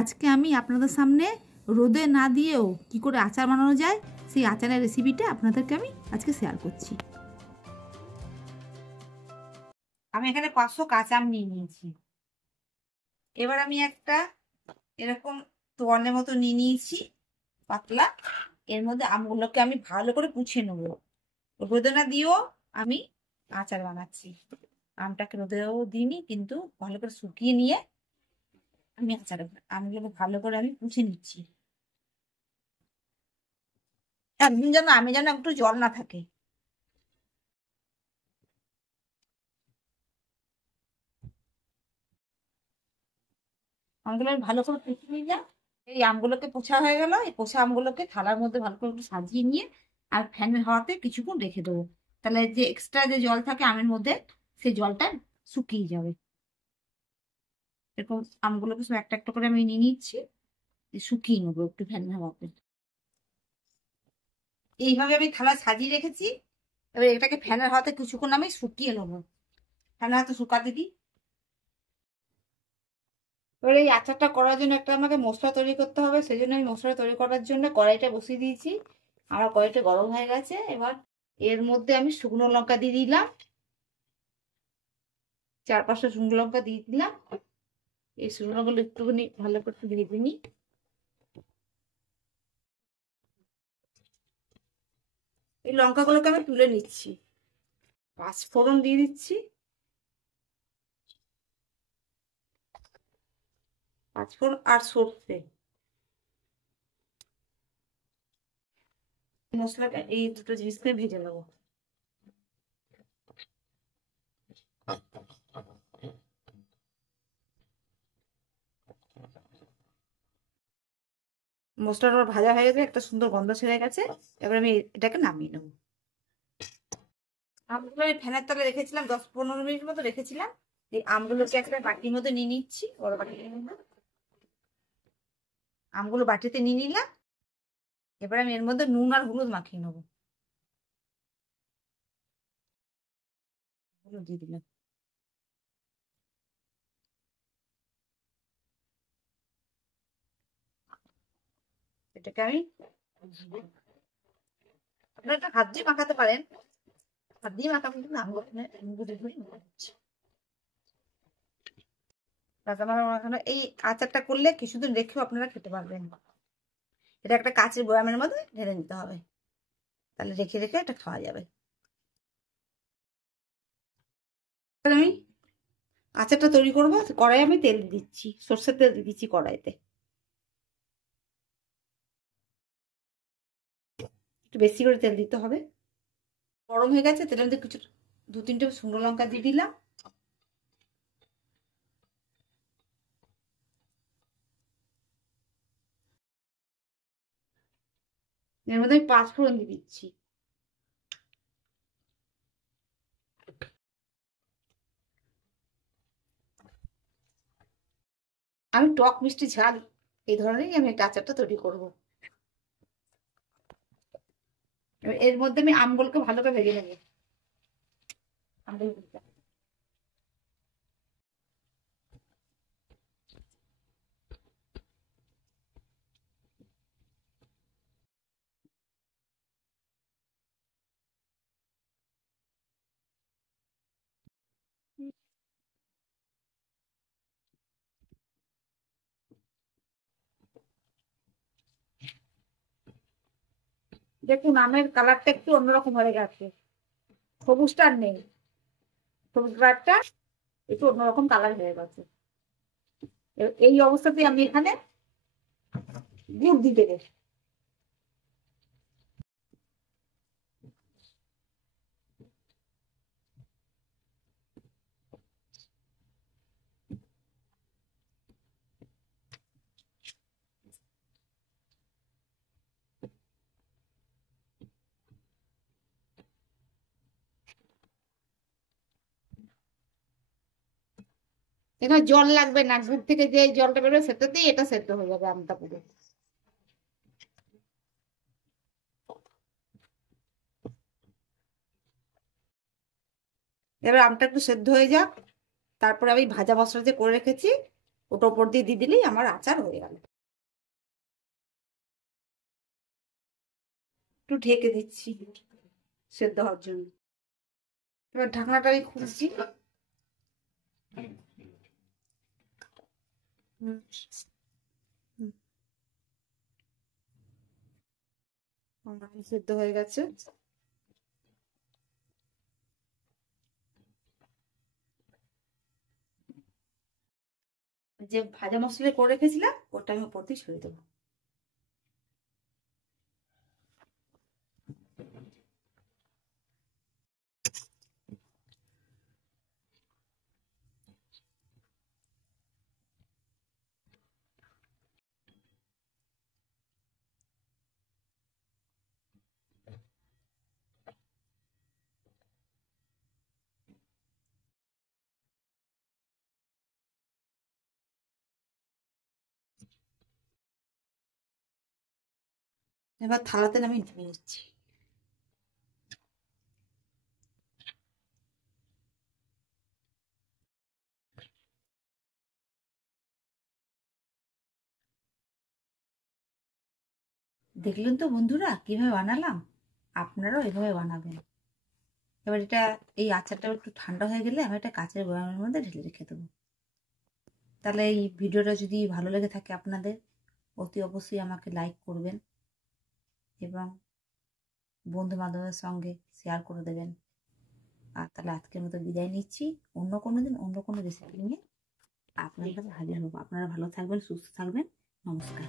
আজকে আমি আপনাদের সামনে রোদে না দিয়েও কি করে আচার বানানো যায় সেই আচারের রেসিপিটা আপনাদেরকে আমি আজকে শেয়ার করছি। আমি এখানে 500 কাঁচা আম নিয়ে নিয়েছি। এবার আমি একটা এরকম তোয়ালের মতো নিয়ে নিয়েছি পাতলা। এর মধ্যে আমগুলোকে আমি ভালো করে কুচিয়ে নেবো। রোদে না দিয়েও আমি আচার বানাচ্ছি। আমটাকে রোদেও দিইনি, কিন্তু ভালো করে শুকিয়ে নিয়ে আমি আমগুলোকে ভালো করে আমি কুচিয়ে নিচ্ছি। একদিন যেন আমি যেন একটু জল না থাকে। আমগুলো আমি ভালো করে কুচিয়ে নিলাম। এই আমগুলোকে পোছা হয়ে গেল। এই পোছা আমগুলোকে থালার মধ্যে ভালো করে একটু সাজিয়ে নিয়ে আর ফ্যানের হাওয়াতে কিছুক্ষণ রেখে দেবো। তাহলে যে এক্সট্রা যে জল থাকে আমের মধ্যে, সেই জলটা শুকিয়ে যাবে। এরকম আমগুলোকে সব একটা একটা করে আমি নিয়ে নিচ্ছি, শুকিয়ে নেবো একটু ফ্যানের হাওয়াতে। এইভাবে আমি থালা সাজিয়ে রেখেছি। এবার এটাকে ফ্যানের হাওয়াতে কিছুক্ষণ আমি শুকিয়ে নেবো। ফ্যানের হাতে শুকাতে দিই। এবার এই আচারটা করার জন্য একটা আমাকে মশলা তৈরি করতে হবে। সেই জন্য আমি মশলা তৈরি করার জন্য কড়াইটা বসিয়ে দিয়েছি। আমার কড়াইটা গরম হয়ে গেছে। এবার এর মধ্যে আমি শুকনো লঙ্কা দিয়ে দিলাম। 4-5টা শুকনো লঙ্কা দিয়ে দিলাম। এই শুকনো লঙ্কাগুলো একটুখানি ভালো করে ভেজে নিই। এই লঙ্কাগুলোকে আমি তুলে নিচ্ছি। 5 ফোড়ন দিয়ে দিচ্ছি। 5 ফোড়ন আর সর্ষে মশলাটা, এই দুটো জিনিসকে ভেজে নেবো। মশলাটা ভাজা হয়ে গেছে, একটা সুন্দর গন্ধ ছেড়ে গেছে। এবার আমি এটাকে নামিয়ে নেবো। আমগুলো আমি ফ্যানের তলে রেখেছিলাম, 10-15 মিনিট মতো রেখেছিলাম। এই আমগুলোকে একটা বাটির মধ্যে নিয়ে নিচ্ছি, বড় বাটির মধ্যে। আমগুলো বাটিতে নিয়ে নিলাম। এবার আমি এর মধ্যে নুন আর হলুদ মাখিয়ে নেবো। হলুদ দিয়ে দিলাম। এটাকে আমি, আপনারা এটা হাত দিয়ে মাখাতে পারেন। হাত দিয়ে মাখাবেন কিন্তু আমগুলো মাখানো। এই আচারটা করলে কিছুদিন রেখেও আপনারা খেতে পারবেন। এটা একটা কাঁচের বয়ামের মধ্যে ঢেলে নিতে হবে, তাহলে রেখে রেখে এটা খাওয়া যাবে। আমি আচারটা তৈরি করবো। কড়াই আমি তেল দিচ্ছি, সর্ষের তেল দিয়ে দিচ্ছি কড়াইতে। একটু বেশি করে তেল দিতে হবে। গরম হয়ে গেছে, তেলের মধ্যে কিছু 2-3টে শুকনো লঙ্কা দিয়ে দিলাম। এর মধ্যে আমি 5 ফোড়ন দিয়ে দিচ্ছি। আমি টক মিষ্টি ঝাল এই ধরনেরই আমি একটা আচারটা তৈরি করবো। এর মধ্যে আমি আমগুলোকে ভালো করে ভেজে নেবো। দেখুন আমের কালারটা একটু অন্যরকম হয়ে গেছে, সবুজটা আর নেই। সবুজ কালারটা একটু অন্যরকম কালার হয়ে গেছে। এই অবস্থাতে আমি এখানে গুড় দিতে গেছি। এখানে জল লাগবে না, গুড় থেকে যে জলটা বেরোবে সেটাতেই এটা সেদ্ধ হয়ে যাবে আমটা পুরো। এবার আমটা একটু সেদ্ধ হয়ে যাক, তারপরে আমি ভাজা মশলা যে করে রেখেছি ওটা ওপর দিয়ে দিয়ে দিলেই আমার আচার হয়ে গেল। একটু ঢেকে দিচ্ছি সেদ্ধ হওয়ার জন্য। এবার ঢাকনাটা আমি খুলছি। সেদ্ধ হয়ে গেছে। যে ভাজা মশলা করে রেখেছিলাম ওটা আমি উপর দিয়ে ছড়িয়ে দেবো। এবার থালাতে আমি ঢেলে নিচ্ছি। দেখলেন তো বন্ধুরা কিভাবে বানালাম, আপনারাও এভাবে বানাবেন। এবার এটা এই আচারটা একটু ঠান্ডা হয়ে গেলে আমি একটা কাঁচের বয়ামের মধ্যে ঢেলে রেখে দেবো। তাহলে এই ভিডিওটা যদি ভালো লেগে থাকে আপনাদের, অতি অবশ্যই আমাকে লাইক করবেন এবং বন্ধু বান্ধবের সঙ্গে শেয়ার করে দেবেন। আর তাহলে আজকের মতো বিদায় নিচ্ছি। অন্য কোনো দিন অন্য কোনো রেসিপি নিয়ে আপনার কাছে হাজির হবো। আপনারা ভালো থাকবেন, সুস্থ থাকবেন। নমস্কার।